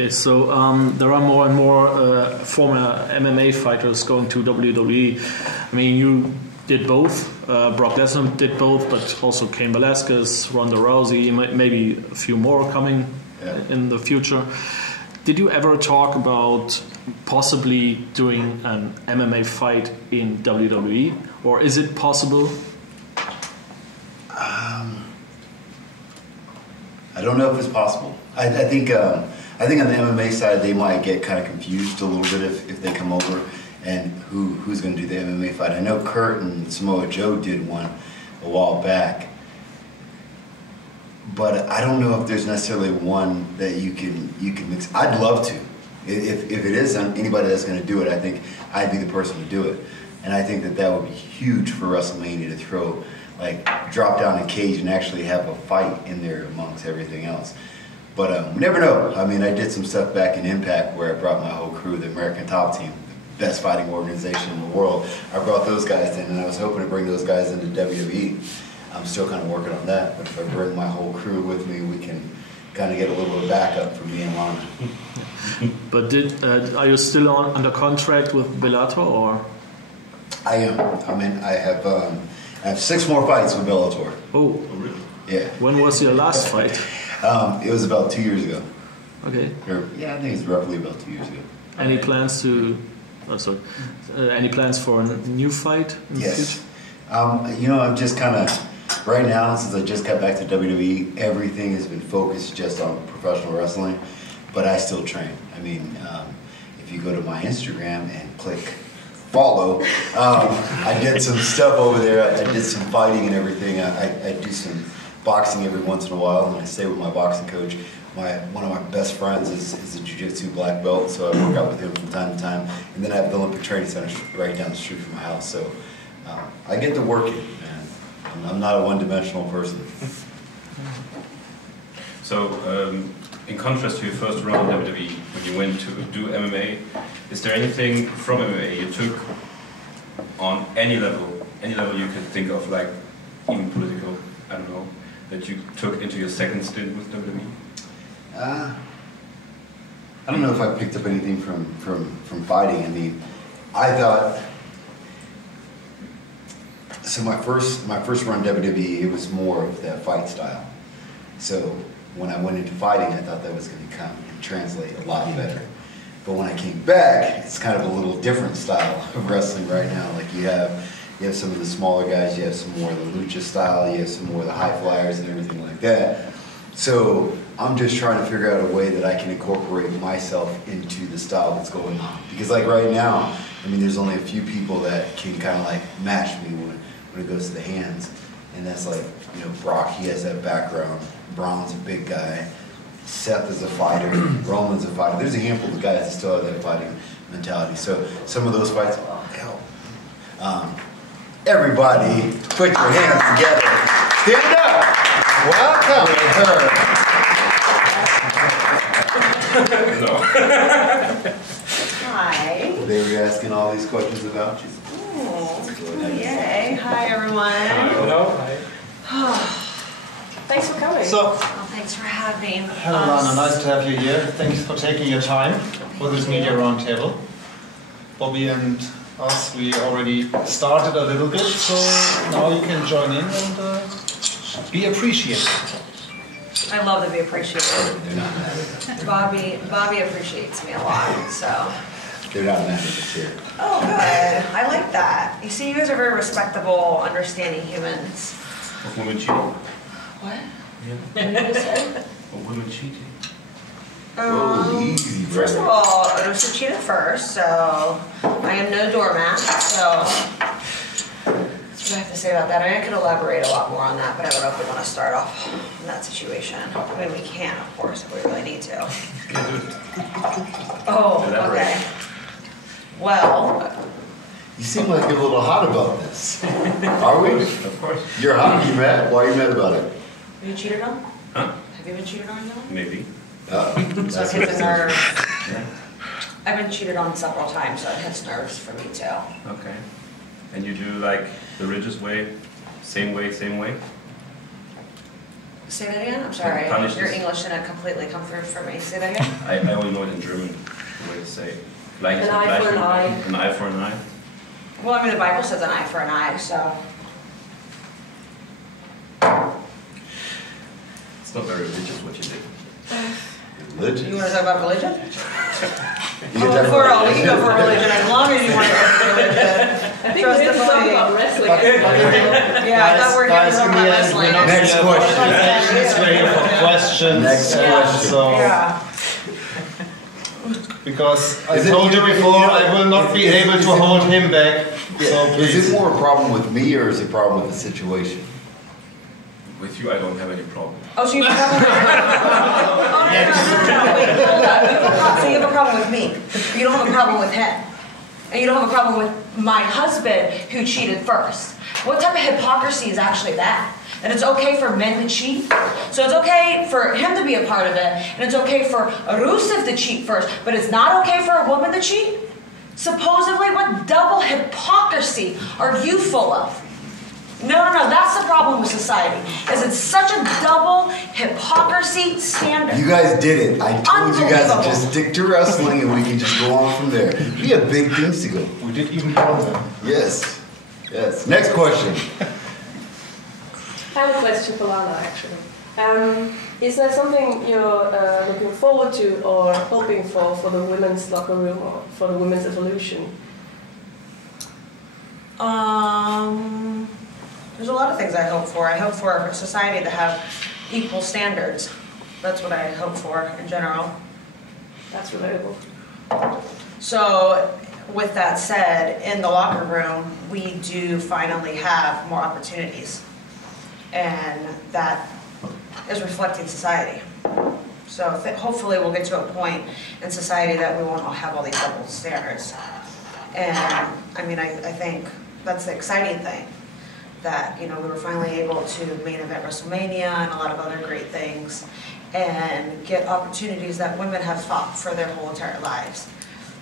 Okay, so there are more and more former MMA fighters going to WWE. I mean, you did both. Brock Lesnar did both, but also Cain Velasquez, Ronda Rousey, maybe a few more coming in the future. Did you ever talk about possibly doing an MMA fight in WWE, or is it possible? I don't know if it's possible. I think on the MMA side they might get kind of confused a little bit if they come over and who's going to do the MMA fight. I know Kurt and Samoa Joe did one a while back, but I don't know if there's necessarily one that you can mix. I'd love to. If it is anybody that's going to do it, I think I'd be the person to do it, and I think that would be huge for WrestleMania to throw. Like, drop down a cage and actually have a fight in there amongst everything else. But we never know. I mean, I did some stuff back in Impact where I brought my whole crew, the American Top Team, the best fighting organization in the world. I brought those guys in, and I was hoping to bring those guys into WWE. I'm still kind of working on that, but if I bring my whole crew with me, we can kind of get a little bit of backup from me and Lana. But are you still under contract with Bellator, or? I am. I mean, I have 6 more fights with Bellator. Oh, really? Yeah. When was your last fight? It was about 2 years ago. Okay. Yeah, I think it's roughly about 2 years ago. Any plans to? Oh, sorry. Any plans for a new fight in the future? You know, I'm just kind of right now, since I just got back to WWE, everything has been focused just on professional wrestling. But I still train. I mean, if you go to my Instagram and click follow, I did some stuff over there. I did some fighting and everything. I do some boxing every once in a while, and I stay with my boxing coach. One of my best friends is a jiu-jitsu black belt, so I work out with him from time to time. And then I have the Olympic Training Center right down the street from my house, so I get to work it, man. I'm not a one-dimensional person. So, in contrast to your first run in WWE, when you went to do MMA, is there anything from MMA you took on any level you can think of, like even political, I don't know, that you took into your second stint with WWE? I don't know if I picked up anything from fighting. I mean, I thought, so my first run WWE, it was more of that fight style. So when I went into fighting, I thought that was going to come and translate a lot better. But when I came back, it's kind of a little different style of wrestling right now. Like you have some of the smaller guys, you have some more of the lucha style, you have some more of the high flyers and everything like that. So I'm just trying to figure out a way that I can incorporate myself into the style that's going on. Because like right now, I mean, there's only a few people that can kind of like match me when it goes to the hands. And that's like, you know, Brock, he has that background. Braun's a big guy. Seth is a fighter. Roman's a fighter. There's a handful of guys that still have that fighting mentality. So some of those fights, everybody, put your hands together. Stand up. Welcome her. Hi. They were asking all these questions about you. Oh, yay. Hi, everyone. Hello. Hi. Thanks for coming. So, thanks for having hello, Lana. Nice to have you here. Thanks for taking your time for this media roundtable. Bobby and us, we already started a little bit, so now you can join in and be appreciated. I love to be appreciated. Bobby appreciates me a lot, so. They're not mad at us here. Oh, good. I like that. You see, you guys are very respectable, understanding humans. Of women cheating. What? Yeah. What did you say? Of women cheating. Easy, First of all, Rusev cheated first, so I am no doormat, so that's what I have to say about that. I mean, I could elaborate a lot more on that, but I don't know if we want to start off in that situation. I mean, we can, of course, if we really need to. Oh, okay. Well, you seem like you're a little hot about this. Are we? Of course. You're hot? You mad? Why are you mad about it? have you cheated on? Huh? Have you been cheated on, though? Maybe. So it hits a nerve. I've been cheated on several times, so it hits nerves for me too. Okay. And you do like the religious way, same way, same way? Say that again? I'm sorry. Punish Your this. English didn't completely come through for me. Say that again? I only know it in German, the way to say it. Like An eye for an eye. An eye for an eye. Well, I mean, the Bible says an eye for an eye, so. It's not very religious what you did. Religion. You want to talk about religion? You can talk about We can go for religion as long as you want to go for religion. I think we need to talk about wrestling. Yeah, I thought we were going to talk about wrestling. Next question. We're here for questions. Next question. So, Yeah. because I Is it- told you before, I will not be able to hold him back. So Is please. it more a problem with me or is it a problem with the situation? With you, I don't have any problem. Oh, so you have a problem with wait, hold up. So you have a problem with me. You don't have a problem with him. And you don't have a problem with my husband who cheated first. What type of hypocrisy is actually that? That it's okay for men to cheat? So it's okay for him to be a part of it, and it's okay for Rusev to cheat first, but it's not okay for a woman to cheat? Supposedly, what double hypocrisy are you full of? No, that's the problem with society, is it's such a double hypocrisy standard. You guys did it. I told you guys to Unbelievable. just stick to wrestling and we can just go on from there. We have big things to go. We did even more than. Yes. Yes. Next question. I have a question for Lana, actually. Is there something you're looking forward to or hoping for the women's locker room or for the women's evolution? There's a lot of things I hope for. I hope for society to have equal standards. That's what I hope for in general. That's relatable. So, with that said, in the locker room, we do finally have more opportunities. And that is reflecting society. So hopefully we'll get to a point in society that we won't all have all these double standards. And I mean, I think that's the exciting thing, that, you know, we were finally able to main event WrestleMania and a lot of other great things and get opportunities that women have fought for their whole entire lives.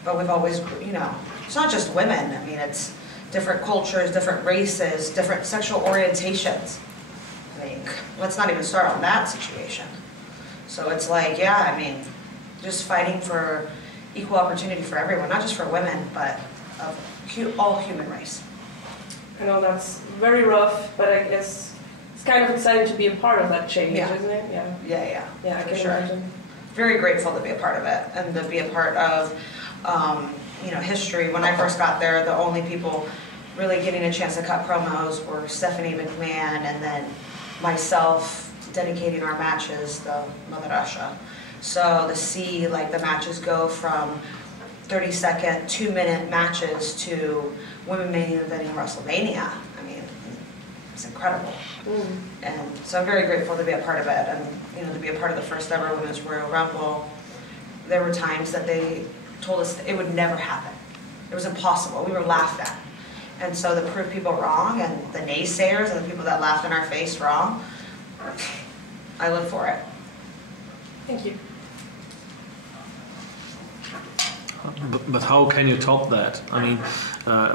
But we've always, you know, it's not just women. I mean, it's different cultures, different races, different sexual orientations. I mean, let's not even start on that situation. So it's like, yeah, I mean, just fighting for equal opportunity for everyone, not just for women, but of all human race. I know that's very rough, but I guess it's kind of exciting to be a part of that change, Yeah. isn't it? Yeah. Yeah, I for can sure. imagine. Very grateful to be a part of it and to be a part of, you know, history. When I first got there, the only people really getting a chance to cut promos were Stephanie McMahon and then myself dedicating our matches, the Mother Russia. So to see like the matches go from 30-second, 2-minute matches to women main eventing WrestleMania, I mean, it's incredible. And so I'm very grateful to be a part of it, and you know, to be a part of the first ever Women's Royal Rumble. There were times that they told us it would never happen. It was impossible. We were laughed at. And so to prove people wrong, and the naysayers and the people that laughed in our face wrong, I live for it. Thank you. But how can you top that? I mean,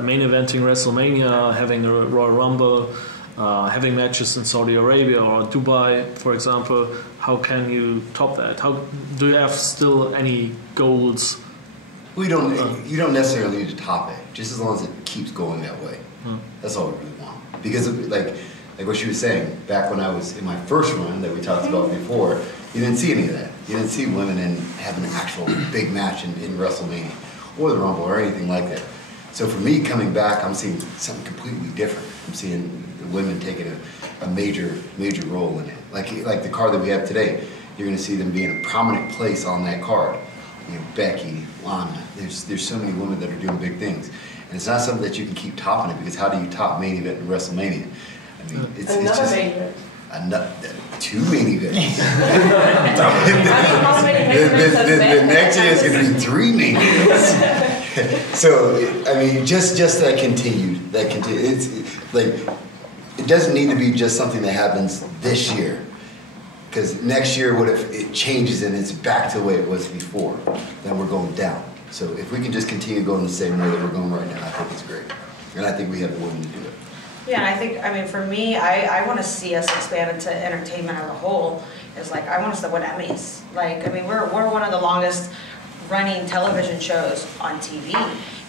main eventing WrestleMania, having the Royal Rumble, having matches in Saudi Arabia or Dubai, for example. How can you top that? How do you have still any goals? You don't necessarily need to top it, just as long as it keeps going that way. That's all we really want. Because like what she was saying, back when I was in my first run that we talked about before, you didn't see any of that. You didn't see women having an actual big match in WrestleMania or the Rumble or anything like that. So for me coming back, I'm seeing something completely different. I'm seeing the women taking a major role in it. Like the card that we have today, you're going to see them be in a prominent place on that card. You know, Becky, Lana. There's so many women that are doing big things, and it's not something that you can keep topping it, because how do you top main event in WrestleMania? I mean, it's just main event. Two main events. How many main events has the been? next year is going to be 3 main events. So I mean, just that continued. It's like, it doesn't need to be just something that happens this year. Because next year, what if it changes and it's back to the way it was before? Then we're going down. So if we can just continue going the same way that we're going right now, I think it's great. And I think we have the women to do it. Yeah, and I think, I mean, for me, I want to see us expand into entertainment as a whole. Is like, I want us to win Emmys. Like, I mean, we're one of the longest running television shows on TV.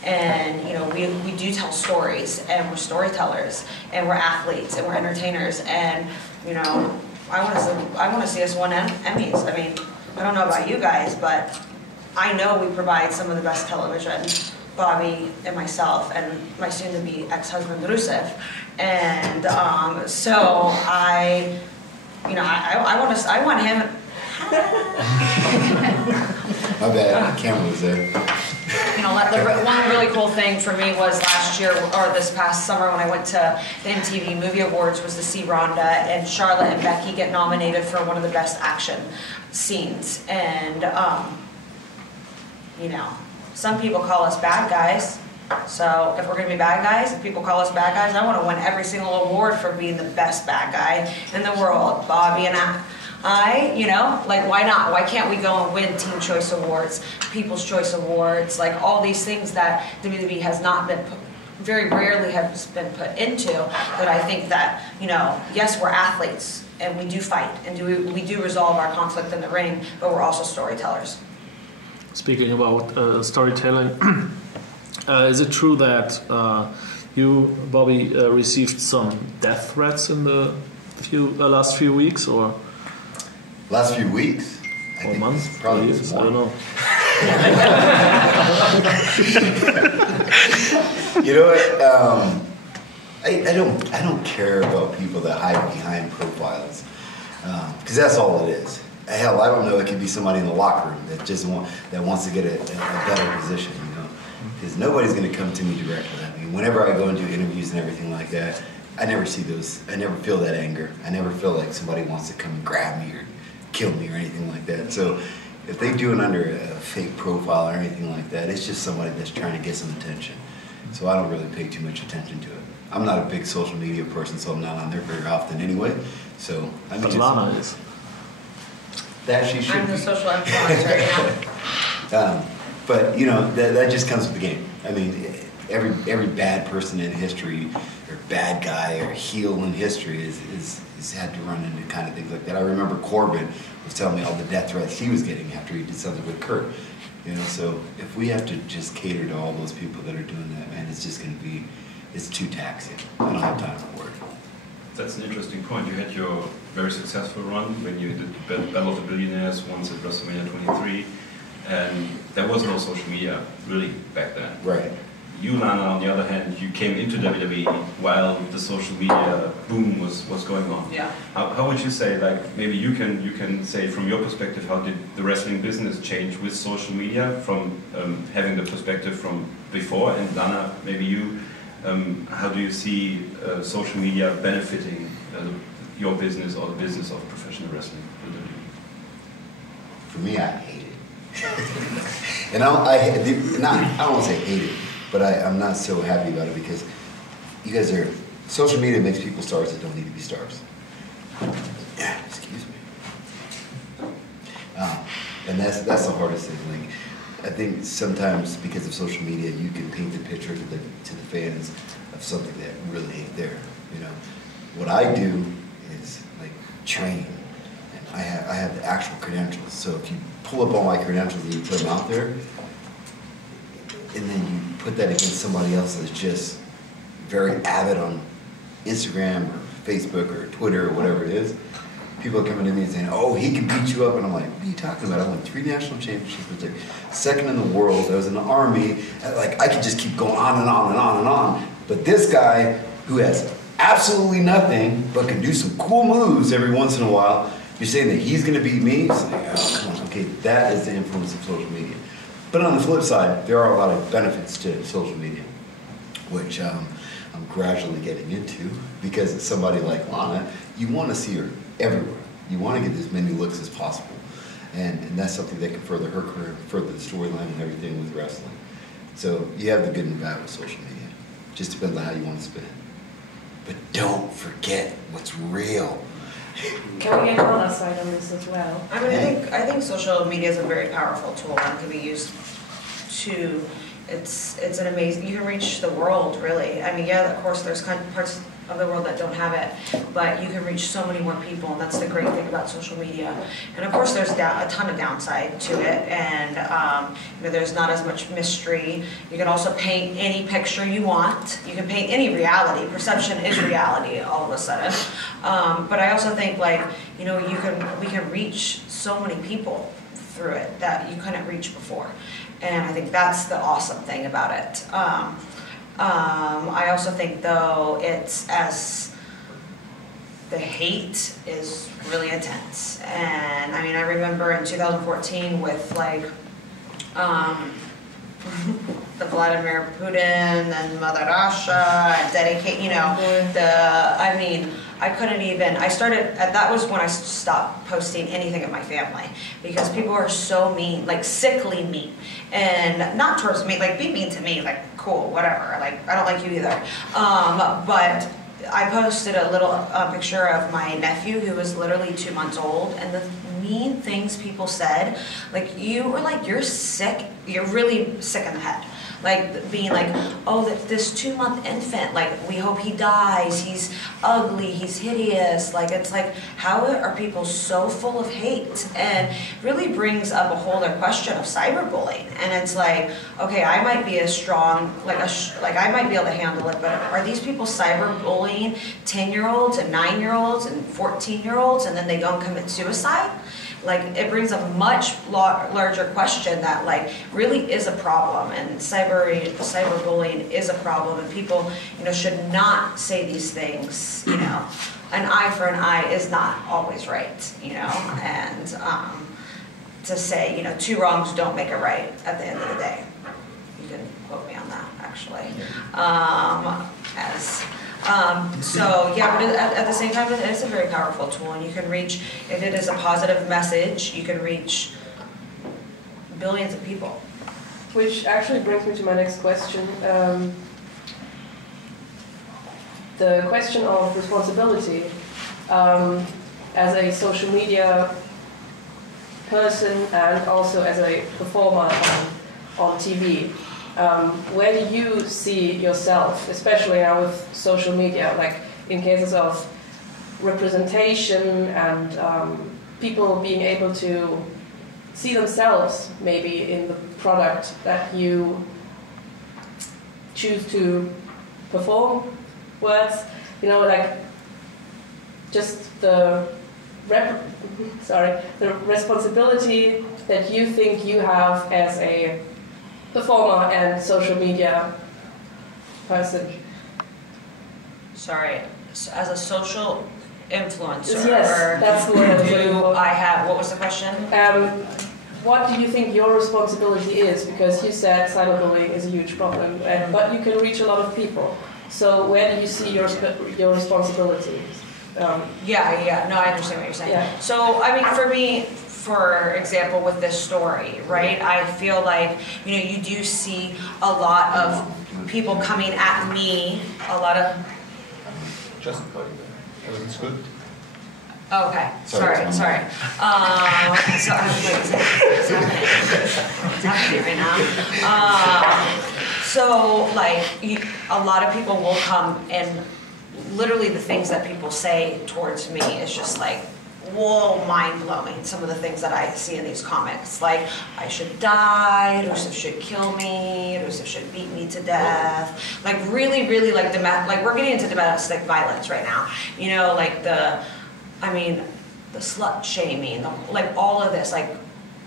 And, you know, we do tell stories, and we're storytellers, and we're athletes, and we're entertainers. And, you know, I want to see us win Emmys. I mean, I don't know about you guys, but I know we provide some of the best television, Bobby and myself, and my soon-to-be ex-husband, Rusev. And so I want him. My bad, the camera was there. You know, one really cool thing for me was last year, or this past summer, when I went to the MTV Movie Awards, was to see Rhonda and Charlotte and Becky get nominated for one of the best action scenes. And, you know, some people call us bad guys. So if we're going to be bad guys, if people call us bad guys, I want to win every single award for being the best bad guy in the world. Bobby and you know, like, why not? Why can't we go and win Teen Choice Awards, People's Choice Awards, like all these things that WWE has not been very rarely has been put into, that I think that, you know, yes, we're athletes, and we do fight, and we do resolve our conflict in the ring, but we're also storytellers. Speaking about storytelling, is it true that you, Bobby, received some death threats in the last few weeks, or last few weeks? Or months? Probably years, I don't know. You know what? I don't care about people that hide behind profiles, because that's all it is. Hell, I don't know. It could be somebody in the locker room that wants to get a better position, you know. Because nobody's going to come to me directly. I mean, whenever I go and do interviews and everything like that, I never see those. I never feel that anger. I never feel like somebody wants to come and grab me or kill me or anything like that. So if they do it under a fake profile or anything like that, it's just somebody that's trying to get some attention. So I don't really pay too much attention to it. I'm not a big social media person, so I'm not on there very often anyway. So I mean, but Lana is. That she should I'm the be. social influencer, yeah. But you know, that just comes with the game. I mean, every bad person in history, or bad guy, or heel in history is had to run into kind of things like that. I remember Corbin was telling me all the death threats he was getting after he did something with Kurt. You know, so if we have to just cater to all those people that are doing that, man, it's just going to be, it's too taxing. I don't have time for it. That's an interesting point. You had your very successful run when you did Battle of the Billionaires once at WrestleMania 23, and there was no social media really back then. Right. You, Lana, on the other hand, you came into WWE while the social media boom was going on. Yeah. How would you say, like, maybe you can say from your perspective, how did the wrestling business change with social media from having the perspective from before? And Lana, maybe you, how do you see social media benefiting your business or the business of professional wrestling? For me, I hate it. And I don't want to say hate it, but I'm not so happy about it because you guys are, social media makes people stars that don't need to be stars. Excuse me. And that's the hardest thing. Like, I think sometimes because of social media, you can paint the picture to the fans of something that really ain't there. You know, what I do is like train, and I have the actual credentials. So if you pull up all my credentials and you put them out there, and then you put that against somebody else that's just very avid on Instagram or Facebook or Twitter or whatever it is, people are coming to me and saying, oh, he can beat you up. And I'm like, what are you talking about? I won 3 national championships. I was like second in the world. I was in the Army. Like, I could just keep going on and on and on and on. But this guy who has absolutely nothing but can do some cool moves every once in a while, you're saying that he's going to beat me? It's like, oh, come on. Okay, that is the influence of social media. But on the flip side, there are a lot of benefits to social media, which I'm gradually getting into, because it's somebody like Lana, you want to see her everywhere. You want to get as many looks as possible. And that's something that can further her career, further the storyline and everything with wrestling. So you have the good and bad with social media. Just depends on how you want to spin it. But don't forget what's real. Can we get Lana's side on this as well? I mean, I think social media is a very powerful tool and can be used to, it's an amazing, you can reach the world, really. I mean, yeah, of course, there's parts of the world that don't have it, but you can reach so many more people, and that's the great thing about social media. And of course, there's a ton of downside to it, and you know, there's not as much mystery. You can also paint any picture you want. You can paint any reality. Perception is reality all of a sudden. But I also think, like, you know, we can reach so many people through it that you couldn't reach before, and I think that's the awesome thing about it. I also think, though, it's as the hate is really intense, and I mean, I remember in 2014 with like the Vladimir Putin and Mother Russia and dedicate, you know, I mean, I couldn't even, that was when I stopped posting anything of my family, because people are so mean, like sickly mean, and not towards me, like be mean to me, like cool, whatever, like I don't like you either, but I posted a little picture of my nephew who was literally 2 months old, and the mean things people said, like you were like, you're sick, you're really sick in the head. Like being like, oh, this 2-month infant, like we hope he dies, he's ugly, he's hideous. Like it's like, how are people so full of hate? And really brings up a whole other question of cyberbullying. And it's like, okay, I might be a strong, like I might be able to handle it, but are these people cyberbullying 10-year-olds and 9-year-olds and 14-year-olds, and then they go and commit suicide? Like it brings a much larger question that like really is a problem, and cyberbullying is a problem, and people, you know, should not say these things. You know, an eye for an eye is not always right. You know, and to say, you know, 2 wrongs don't make it right at the end of the day. You can quote me on that actually. So yeah, but at the same time, it is a very powerful tool, and you can reach, if it is a positive message, you can reach billions of people. Which actually brings me to my next question. The question of responsibility as a social media person and also as a performer on TV. Where do you see yourself, especially now with social media, like in cases of representation and people being able to see themselves maybe in the product that you choose to perform words, you know, like just the responsibility that you think you have as a performer and social media person. Sorry, as a social influencer, yes, that's the word. What was the question? What do you think your responsibility is? Because you said cyberbullying is a huge problem, but you can reach a lot of people. So where do you see your responsibilities? Yeah, no, I understand what you're saying. Yeah. So, I mean, for me, for example, with this story, right, I feel like, you know, you do see a lot of people coming at me, a lot of... Just everything's good. Okay, sorry. So I was like, what's happening right now? So, like, a lot of people will come, and literally the things that people say towards me is just like, whoa, mind-blowing, some of the things that I see in these comments. Like, I should die, Rusev should kill me, Rusev should beat me to death. Like, really, really, like, we're getting into domestic violence right now. You know, like the slut-shaming, like, all of this, like,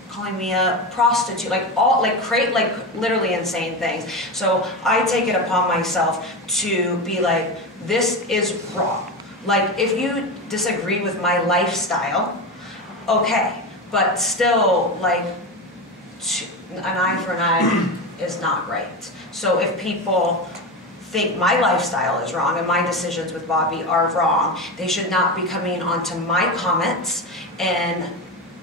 calling me a prostitute, like, all, like, create, like, literally insane things. So I take it upon myself to be like, this is wrong. Like, if you disagree with my lifestyle, okay, but still, like, an eye for an eye is not right. So if people think my lifestyle is wrong and my decisions with Bobby are wrong, they should not be coming onto my comments and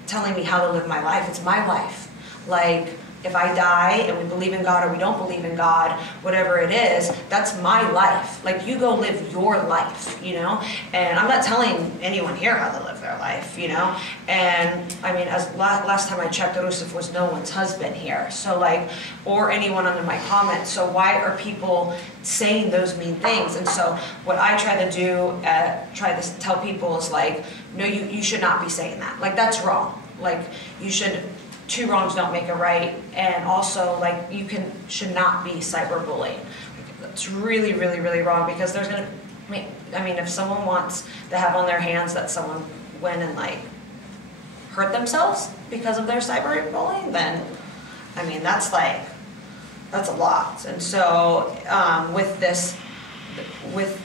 telling me how to live my life. It's my life. Like, if I die and we believe in God or we don't believe in God, whatever it is, that's my life. Like, you go live your life, you know? And I'm not telling anyone here how to live their life, you know? And I mean, as last time I checked, Rusev was no one's husband here. So like, or anyone under my comments. So why are people saying those mean things? And so what I try to do, try to tell people is like, no, you should not be saying that. Like, that's wrong. Like, you should, two wrongs don't make a right, and also like should not be cyberbullying. That's really, really, really wrong, because there's gonna, I mean, if someone wants to have on their hands that someone went and like hurt themselves because of their cyberbullying, then I mean that's a lot. And so with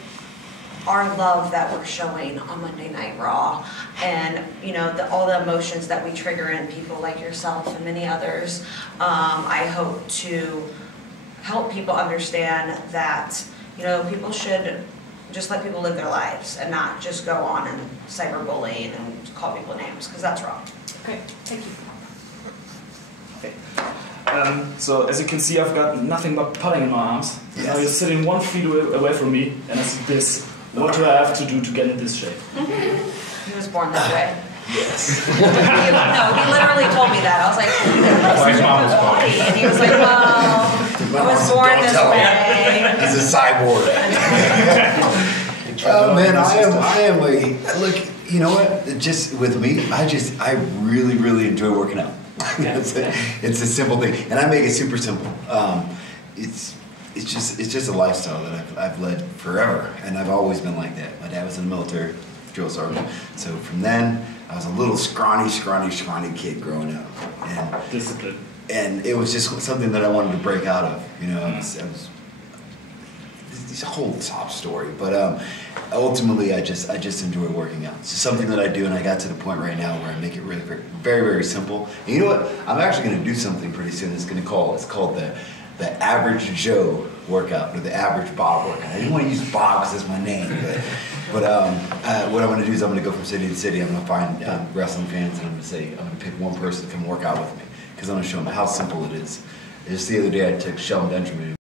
our love that we're showing on Monday Night Raw, and you know all the emotions that we trigger in people like yourself and many others, I hope to help people understand that, you know, people should just let people live their lives and not just go on and cyberbullying and call people names, because that's wrong. Okay, thank you. Okay. So as you can see, I've got nothing but pudding in my arms. Yes. Now you're sitting 1 feet away from me, and I see this. What do I have to do to get in this shape? He was born that way. Yes. No, he literally told me that. I was like, His mom was born. and he was like, well, I was born this way. He's a cyborg. Oh man, I am look, you know what? Just with me, I really, really enjoy working out. It's a simple thing, and I make it super simple. It's just a lifestyle that I've led forever, and I've always been like that. My dad was in the military, drill sergeant. So from then, I was a little scrawny kid growing up, and Discipline. And it was just something that I wanted to break out of. You know, I was it's a whole top story, but ultimately, I just enjoy working out. It's just something that I do, and I got to the point right now where I make it really very, very, very simple. And you know what? I'm actually going to do something pretty soon. It's called the Average Joe workout, or the Average Bob workout. I didn't want to use Bob because that's my name, but what I'm going to do is I'm going to go from city to city. I'm going to find wrestling fans, and I'm going to pick one person to come work out with me, because I'm going to show them how simple it is. Just the other day, I took Sheldon Benjamin.